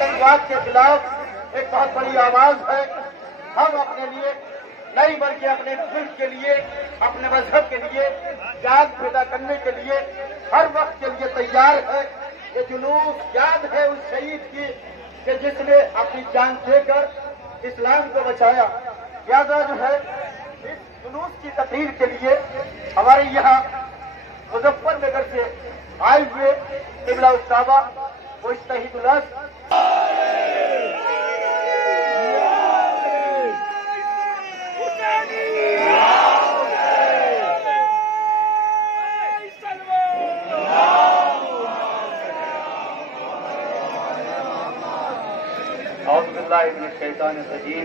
आतंकवाद के खिलाफ एक बहुत बड़ी आवाज है। हम अपने लिए नहीं बल्कि अपने मुल्क के लिए, अपने मजहब के लिए जान पैदा करने के लिए हर वक्त के लिए तैयार है। ये जुलूस याद है उस शहीद की कि जिसने अपनी जान देकर इस्लाम को बचाया। लिहाजा जो है इस जुलूस की तकरीर के लिए हमारे यहाँ मुजफ्फरनगर से आए हुए किबला उस्तावा मुश्तहिदुल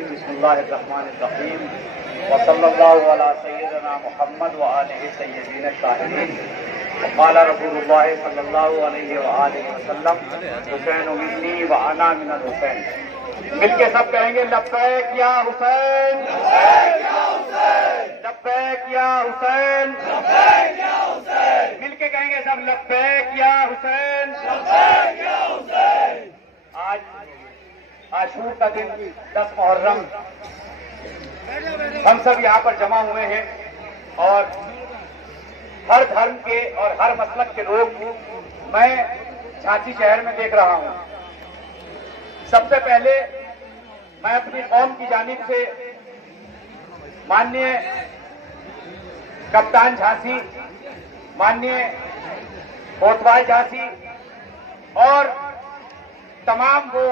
बिस्मिल्लाहिर्रहमानिर्रहीम व सल्लल्लाहु अला सय्यिदिना मुहम्मद व आलिहि सय्यिदीन शाहिदीन क़ाल रसूलुल्लाह सल्लल्लाहु अलैहि व आलिहि वसल्लम हुसैन मिन्नी व अना मिनल हुसैन। मिलके सब कहेंगे लब्बैक या हुसैन, लब्बैक या हुसैन, लब्बैक या हुसैन। मिलके कहेंगे सब लब्बैक या हुसैन, लब्बैक या हुसैन। आज आशूर का दिन 10 मुहर्रम हम सब यहाँ पर जमा हुए हैं और हर धर्म के और हर मसलक के लोग मैं झांसी शहर में देख रहा हूँ। सबसे पहले मैं अपनी कौम की जानिब से माननीय कप्तान झांसी, माननीय कोतवाल झांसी और तमाम वो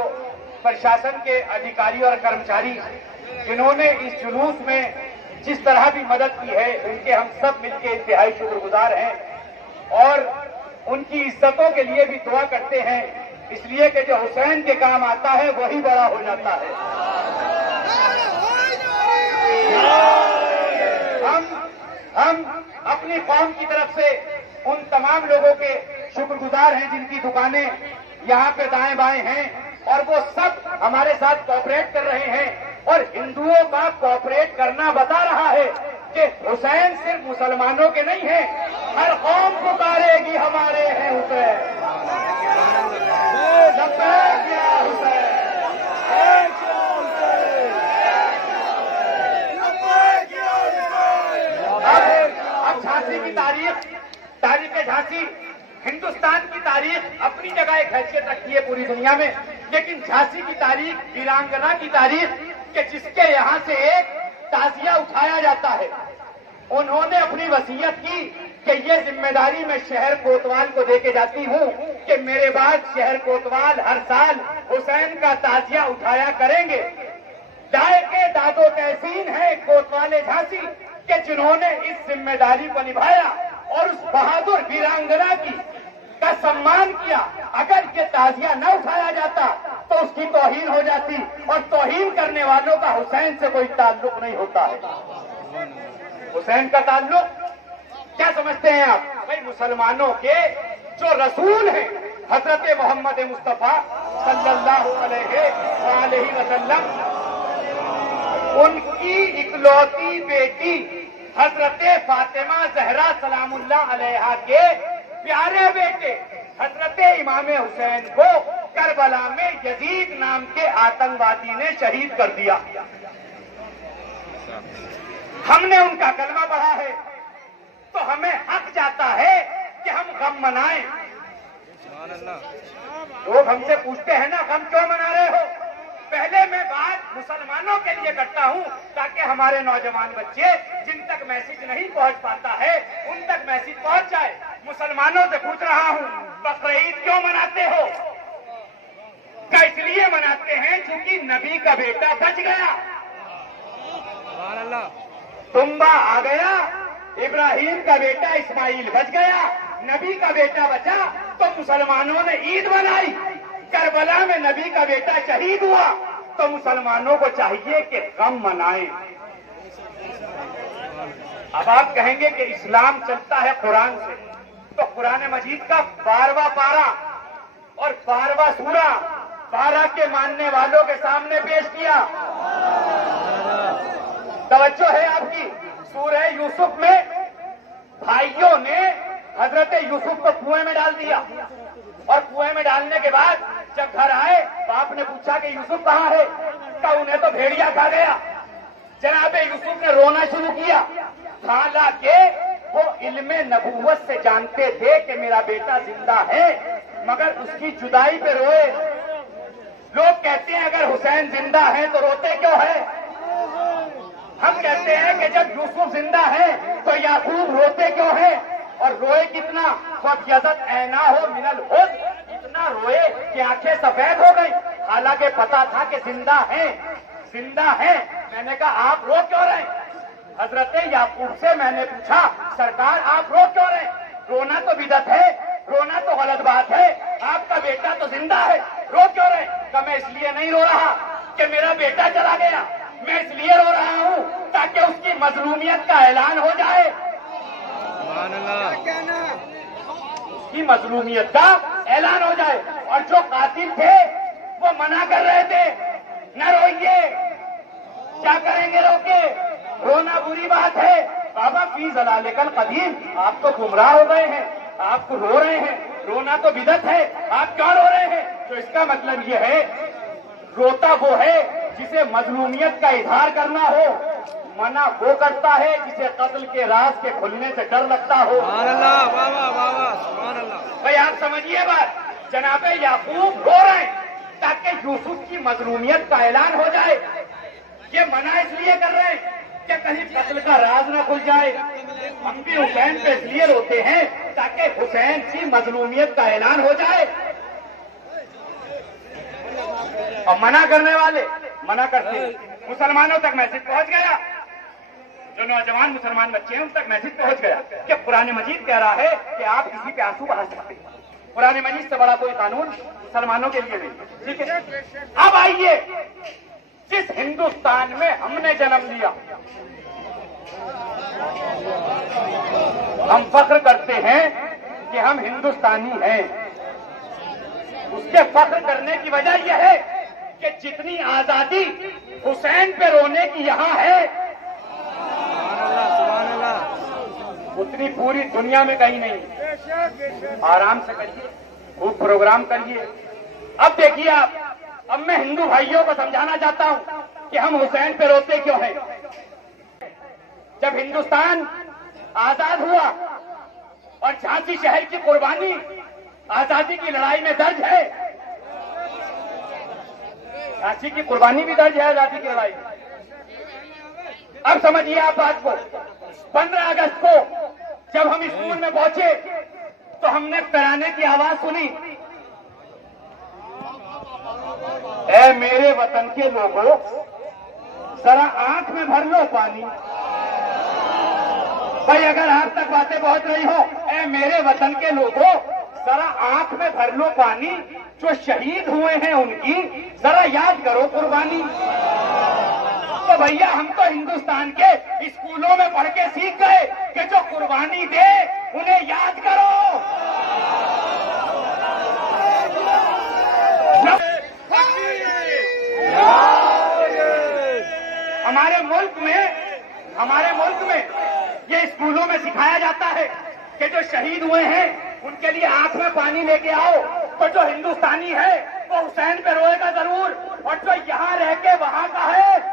प्रशासन के अधिकारी और कर्मचारी जिन्होंने इस जुलूस में जिस तरह भी मदद की है, उनके हम सब मिलकर इंतहाई शुक्रगुजार हैं और उनकी इज्जतों के लिए भी दुआ करते हैं, इसलिए कि जो हुसैन के काम आता है वही बड़ा हो जाता है। हम अपनी कौम की तरफ से उन तमाम लोगों के शुक्रगुजार हैं जिनकी दुकानें यहाँ पे दाएं बाएं हैं और वो सब हमारे साथ कोऑपरेट कर रहे हैं और हिंदुओं का कोऑपरेट करना बता रहा है कि हुसैन सिर्फ मुसलमानों के नहीं है, हर कौम पुकारेगी हमारे हैं हुसैन। लब्बैक या हुसैन, अब झांसी की तारीख झांसी हिंदुस्तान की तारीख अपनी जगह एक हैसियत रखती है पूरी दुनिया में, लेकिन झांसी की तारीख वीरांगना की तारीख कि जिसके यहाँ से एक ताजिया उठाया जाता है। उन्होंने अपनी वसीयत की कि ये जिम्मेदारी मैं शहर कोतवाल को देके जाती हूँ कि मेरे बाद शहर कोतवाल हर साल हुसैन का ताजिया उठाया करेंगे। दाए के दादो तहसीन है कोतवाल झांसी के जिन्होंने इस जिम्मेदारी को निभाया और उस बहादुर वीरांगना की का सम्मान किया। अगर ये ताजिया न उठाया जाता तो उसकी तौहीन हो जाती और तौहीन करने वालों का हुसैन से कोई ताल्लुक नहीं होता है। हुसैन का ताल्लुक क्या समझते हैं आप? भाई मुसलमानों के जो रसूल हैं हजरत मोहम्मद मुस्तफा सल्लल्लाहु अलैहि वसल्लम, उनकी इकलौती बेटी हजरत फातिमा जहरा सलामुल्लाह अलैहा के प्यारे बेटे हजरत इमाम हुसैन को करबला में यजीद नाम के आतंकवादी ने शहीद कर दिया। हमने उनका कलमा पढ़ा है तो हमें हक जाता है कि हम गम मनाएं। लोग हमसे पूछते हैं ना, गम क्यों मना रहे हो? पहले मैं बात मुसलमानों के लिए करता हूं ताकि हमारे नौजवान बच्चे जिन तक मैसेज नहीं पहुंच पाता है उन तक मैसेज पहुंच जाए। मुसलमानों से पूछ रहा हूं, बकरीद क्यों मनाते हो? क्या इसलिए मनाते हैं क्योंकि नबी का बेटा बच गया, तुम्बा आ गया, इब्राहिम का बेटा इस्माइल बच गया, नबी का बेटा बचा तो मुसलमानों ने ईद मनाई। करबला में नबी का बेटा शहीद हुआ तो मुसलमानों को चाहिए कि गम मनाएं। अब आप कहेंगे कि इस्लाम चलता है कुरान से, तो कुरान मजीद का 12वां पारा और 12वां सूरा 12 के मानने वालों के सामने पेश किया। तवज्जो है आपकी। सूरह यूसुफ में भाइयों ने हजरत यूसुफ को कुएं में डाल दिया और कुएं में डालने के बाद जब घर आए बाप ने पूछा कि यूसुफ कहाँ है, का उन्हें तो भेड़िया खा गया। जनाब यूसुफ ने रोना शुरू किया, हालांकि वो इल्मे नबूवत से जानते थे कि मेरा बेटा जिंदा है, मगर उसकी जुदाई पे रोए। लोग कहते हैं अगर हुसैन जिंदा है तो रोते क्यों है? हम कहते हैं कि जब यूसुफ जिंदा है तो याकूब रोते क्यों है? और रोए कितना? यज़त ऐना हो मिनल हुस्न, इतना रोए कि आंखें सफेद हो गई, हालांकि पता था कि जिंदा है, जिंदा है। मैंने कहा आप रो क्यों रहे? हजरत याकूब से मैंने पूछा, सरकार आप रो क्यों रहे? रोना तो बिदअत है, रोना तो गलत बात है, आपका बेटा तो जिंदा है, रो क्यों रहे? कहा मैं इसलिए नहीं रो रहा कि मेरा बेटा चला गया, मैं इसलिए रो रहा हूं ताकि उसकी मजलूमियत का ऐलान हो जाए, उसकी मजलूमियत का ऐलान हो जाए। और जो कातिल थे वो मना कर रहे थे, न रोइए, क्या करेंगे रोके, रोना बुरी बात है। बाबा फी ज़लालिकल कदीम, आप तो गुमराह हो गए हैं, आप तो रो रहे हैं, रोना तो बिदअत है, आप क्यों रो रहे हैं? तो इसका मतलब ये है, रोता वो है जिसे मजलूमियत का इजहार करना हो, मना वो करता है जिसे कत्ल के राज के खुलने से डर लगता हो। भाई आप समझिए बात, जनाब याकूब रो रहे हैं ताकि यूसुफ की मजलूमियत का ऐलान हो जाए। ये मना इसलिए कर रहे हैं कि कहीं कत्ल का राज न खुल जाए। हम भी हुसैन पे इसलिए रोते हैं ताकि हुसैन की मजलूमियत का ऐलान हो जाए। और मना करने वाले मना करते हैं, मुसलमानों तक मैसेज पहुंच गया, जो नौजवान मुसलमान बच्चे हैं उन तक मैसेज पहुंच गया कि कुरान मजीद कह रहा है कि आप किसी पे आंसू बहा सकते हैं। कुरान मजीद से बड़ा कोई कानून मुसलमानों के लिए नहीं, ठीक है। अब आइए, जिस हिंदुस्तान में हमने जन्म लिया, हम फख्र करते हैं कि हम हिंदुस्तानी हैं। उसके फख्र करने की वजह यह है कि जितनी आजादी हुसैन पे रोने की यहां है, उतनी पूरी दुनिया में कहीं नहीं। आराम से करिए, खूब प्रोग्राम करिए। अब देखिए आप, अब मैं हिंदू भाइयों को समझाना चाहता हूं कि हम हुसैन पे रोते क्यों हैं। जब हिंदुस्तान आजाद हुआ और झांसी शहर की कुर्बानी आजादी की लड़ाई में दर्ज है, झांसी की कुर्बानी भी दर्ज है आजादी की लड़ाई। अब समझिए आप बात को, 15 अगस्त को जब हम स्कूल में पहुंचे तो हमने तराने की आवाज सुनी, ऐ मेरे वतन के लोगों जरा आंख में भर लो पानी। भाई अगर आप तक बातें पहुंच रही हो, ऐ मेरे वतन के लोगों जरा आंख में भर लो पानी, जो शहीद हुए हैं उनकी जरा याद करो कुर्बानी। तो भैया हम तो हिंदुस्तान के स्कूलों में पढ़ के सीख गए कि जो कुर्बानी दे उन्हें याद करो। हमारे मुल्क में ये स्कूलों में सिखाया जाता है कि जो शहीद हुए हैं उनके लिए आंख में पानी लेके आओ। तो जो हिंदुस्तानी है वो हुसैन पे रोएगा जरूर, और जो यहाँ रह के वहां का है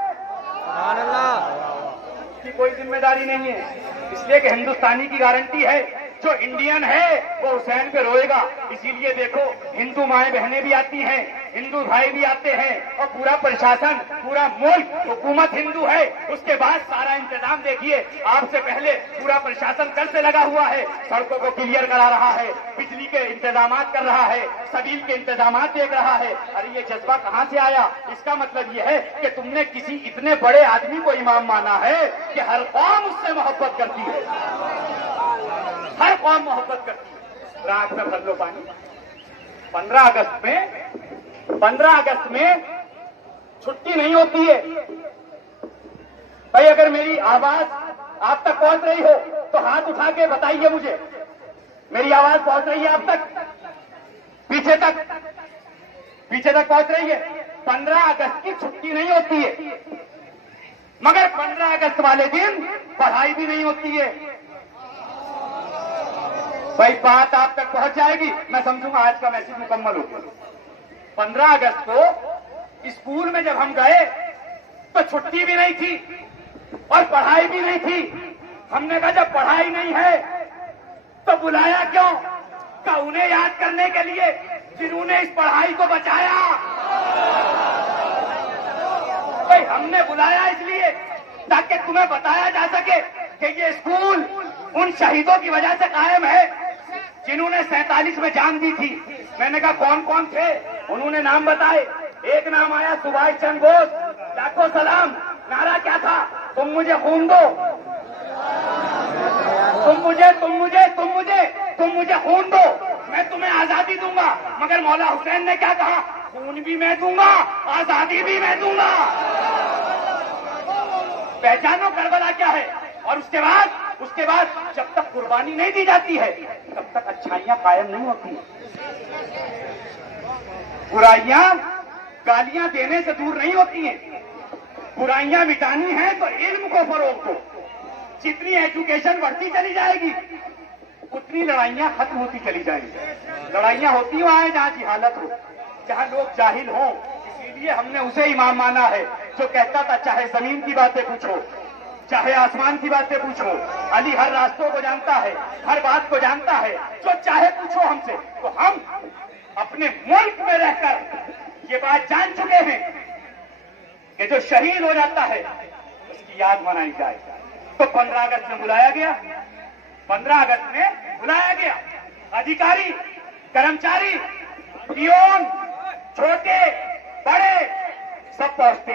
उसकी कोई जिम्मेदारी नहीं है, इसलिए कि हिंदुस्तानी की गारंटी है। जो इंडियन है वो हुसैन पे रोएगा। इसीलिए देखो हिंदू माएं बहनें भी आती हैं, हिंदू भाई भी आते हैं, और पूरा प्रशासन, पूरा मुल्क, हुकूमत हिंदू है। उसके बाद सारा इंतजाम देखिए, आपसे पहले पूरा प्रशासन कल से लगा हुआ है, सड़कों को क्लियर करा रहा है, बिजली के इंतजाम कर रहा है, सबील के इंतजाम देख रहा है। अरे ये जज्बा कहाँ से आया? इसका मतलब ये है कि तुमने किसी इतने बड़े आदमी को इमाम माना है कि हर कौम उससे मोहब्बत करती है, हर कौम मोहब्बत करती है। रात में भर लो पानी। 15 अगस्त में छुट्टी नहीं होती है। भाई अगर मेरी आवाज आप तक पहुंच रही हो तो हाथ उठा के बताइए मुझे, मेरी आवाज पहुंच रही है आप तक? पीछे तक पहुंच रही है। 15 अगस्त की छुट्टी नहीं होती है, मगर 15 अगस्त वाले दिन पढ़ाई भी नहीं होती है। भाई बात आप तक पहुंच जाएगी, मैं समझूंगा आज का मैसेज मुकम्मल हो गया। 15 अगस्त को स्कूल में जब हम गए तो छुट्टी भी नहीं थी और पढ़ाई भी नहीं थी। हमने कहा जब पढ़ाई नहीं है तो बुलाया क्यों? का उन्हें याद करने के लिए जिन्होंने इस पढ़ाई को बचाया। भाई हमने बुलाया इसलिए ताकि तुम्हें बताया जा सके कि ये स्कूल उन शहीदों की वजह से कायम है जिन्होंने 47 में जान दी थी। मैंने कहा कौन कौन थे? उन्होंने नाम बताए। एक नाम आया सुभाष चंद्र बोस। लाखों सलाम। नारा क्या था? तुम मुझे खून दो, तुम मुझे खून दो, मैं तुम्हें आजादी दूंगा। मगर मौला हुसैन ने क्या कहा? खून भी मैं दूंगा, आजादी भी मैं दूंगा। पहचानो करबला क्या है। और उसके बाद जब तक कुर्बानी नहीं दी जाती है तब तक अच्छाइयां कायम नहीं होती। बुराइयां गालियां देने से दूर नहीं होती हैं। बुराइयां मिटानी है तो इल्म को फरोग दो। जितनी एजुकेशन बढ़ती चली जाएगी उतनी लड़ाइयां खत्म होती चली जाएंगी। लड़ाइयां होती वहां है जहां जिहालत हो, जहां लोग जाहिल हो। इसीलिए हमने उसे इमाम माना है जो कहता था चाहे जमीन की बातें पूछो, चाहे आसमान की बातें पूछो, अली हर रास्तों को जानता है, हर बात को जानता है, जो चाहे पूछो हमसे। तो हम अपने मुल्क में रहकर ये बात जान चुके हैं कि जो शहीद हो जाता है उसकी याद मनाई जाए। तो 15 अगस्त में बुलाया गया। 15 अगस्त में बुलाया गया। अधिकारी, कर्मचारी, पियोन, छोटे बड़े सब पहुंचते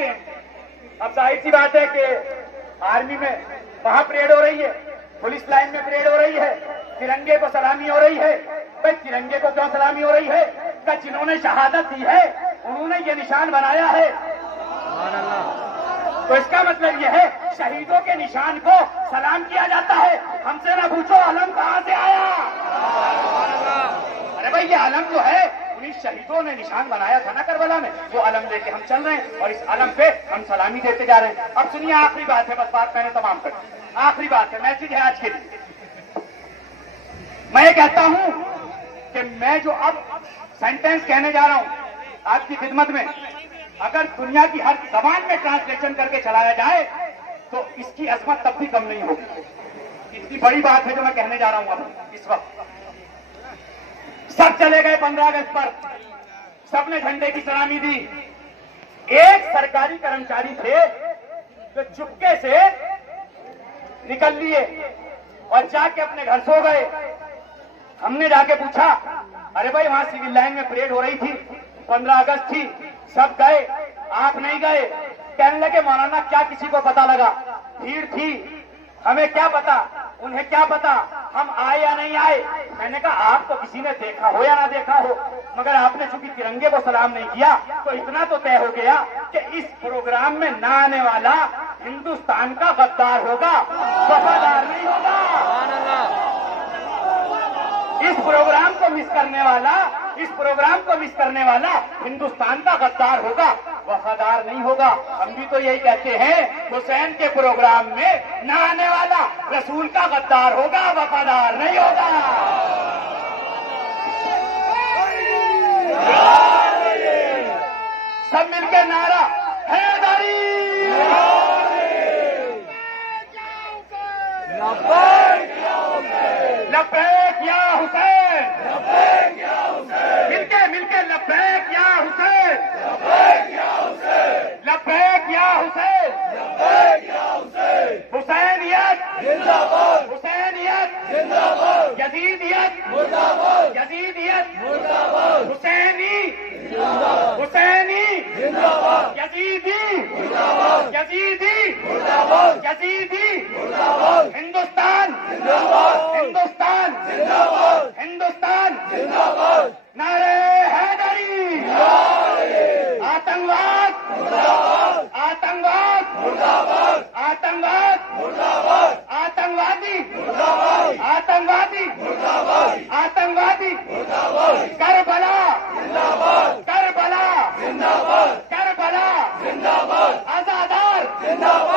हैं। अब जाहिर सी बात है कि आर्मी में वहां परेड हो रही है, पुलिस लाइन में परेड हो रही है, तिरंगे को सलामी हो रही है। भाई तिरंगे को क्यों सलामी हो रही है? कि जिन्होंने शहादत दी है उन्होंने ये निशान बनाया है। तो इसका मतलब यह है शहीदों के निशान को सलाम किया जाता है। हमसे ना पूछो अलम कहां से आया। अरे भाई ये अलम जो है उन्हीं शहीदों ने निशान बनाया था ना करबला में, वो अलम लेके हम चल रहे हैं और इस अलम पे हम सलामी देते जा रहे हैं। अब सुनिए, आखिरी बात है, बस बात मैंने तमाम कर दी। आखिरी बात है, मैसेज है आज के लिए। मैं ये कहता हूं कि मैं जो अब सेंटेंस कहने जा रहा हूं आपकी खिदमत में, अगर दुनिया की हर जबान में ट्रांसलेशन करके चलाया जाए तो इसकी अजमत तब भी कम नहीं होगी। इतनी बड़ी बात है जो मैं कहने जा रहा हूं अब इस वक्त। सब चले गए 15 अगस्त पर, सबने झंडे की सलामी दी। एक सरकारी कर्मचारी थे जो चुपके से निकल लिए और जाके अपने घर सो गए। हमने जाके पूछा, अरे भाई वहां सिविल लाइन में परेड हो रही थी, 15 अगस्त थी, सब गए, आप नहीं गए। कहने लगे मौलाना क्या किसी को पता लगा? भीड़ थी, हमें क्या पता, उन्हें क्या पता हम आए या नहीं आए। मैंने कहा आपको किसी ने देखा हो या ना देखा हो, मगर आपने चूंकि तिरंगे को सलाम नहीं किया तो इतना तो तय हो गया कि इस प्रोग्राम में ना आने वाला हिंदुस्तान का गद्दार होगा, वफादार नहीं होगा। इस प्रोग्राम को मिस करने वाला हिंदुस्तान का गद्दार होगा, वफादार नहीं होगा। हम भी तो यही कहते हैं हुसैन के प्रोग्राम में न आने वाला रसूल का गद्दार होगा, वफादार नहीं होगा। सब मिलकर नारा हैदरी, लब्बैक या हुसैन, मिलके लब्बैक या हुसैन, लब्बैक या हुसैन, हुसैनियत जिंदाबाद, हुसैनियत जिंदाबाद, यजीदियत मुर्दाबाद, यजीदियत मुर्दाबाद, हुसैनी जिंदाबाद, हुसैनी जिंदाबाद, यजीदी मुर्दाबाद, यजीदी मुर्दाबाद, यजीदी मुर्दाबाद, हिंदुस्तान जिंदाबाद, हिंदुस्तान जिंदाबाद, हिंदुस्तान जिंदाबाद, नारे हैदरी, आतंकवाद मुर्दाबाद, आतंकवाद मुर्दाबाद, आतंकवाद मुर्दाबाद, आतंकवादी मुर्दाबाद, आतंकवादी मुर्दाबाद, आतंकवादी मुर्दाबाद, करबला जिंदाबाद, करबला जिंदाबाद, करबला जिंदाबाद, आजादार जिंदाबाद।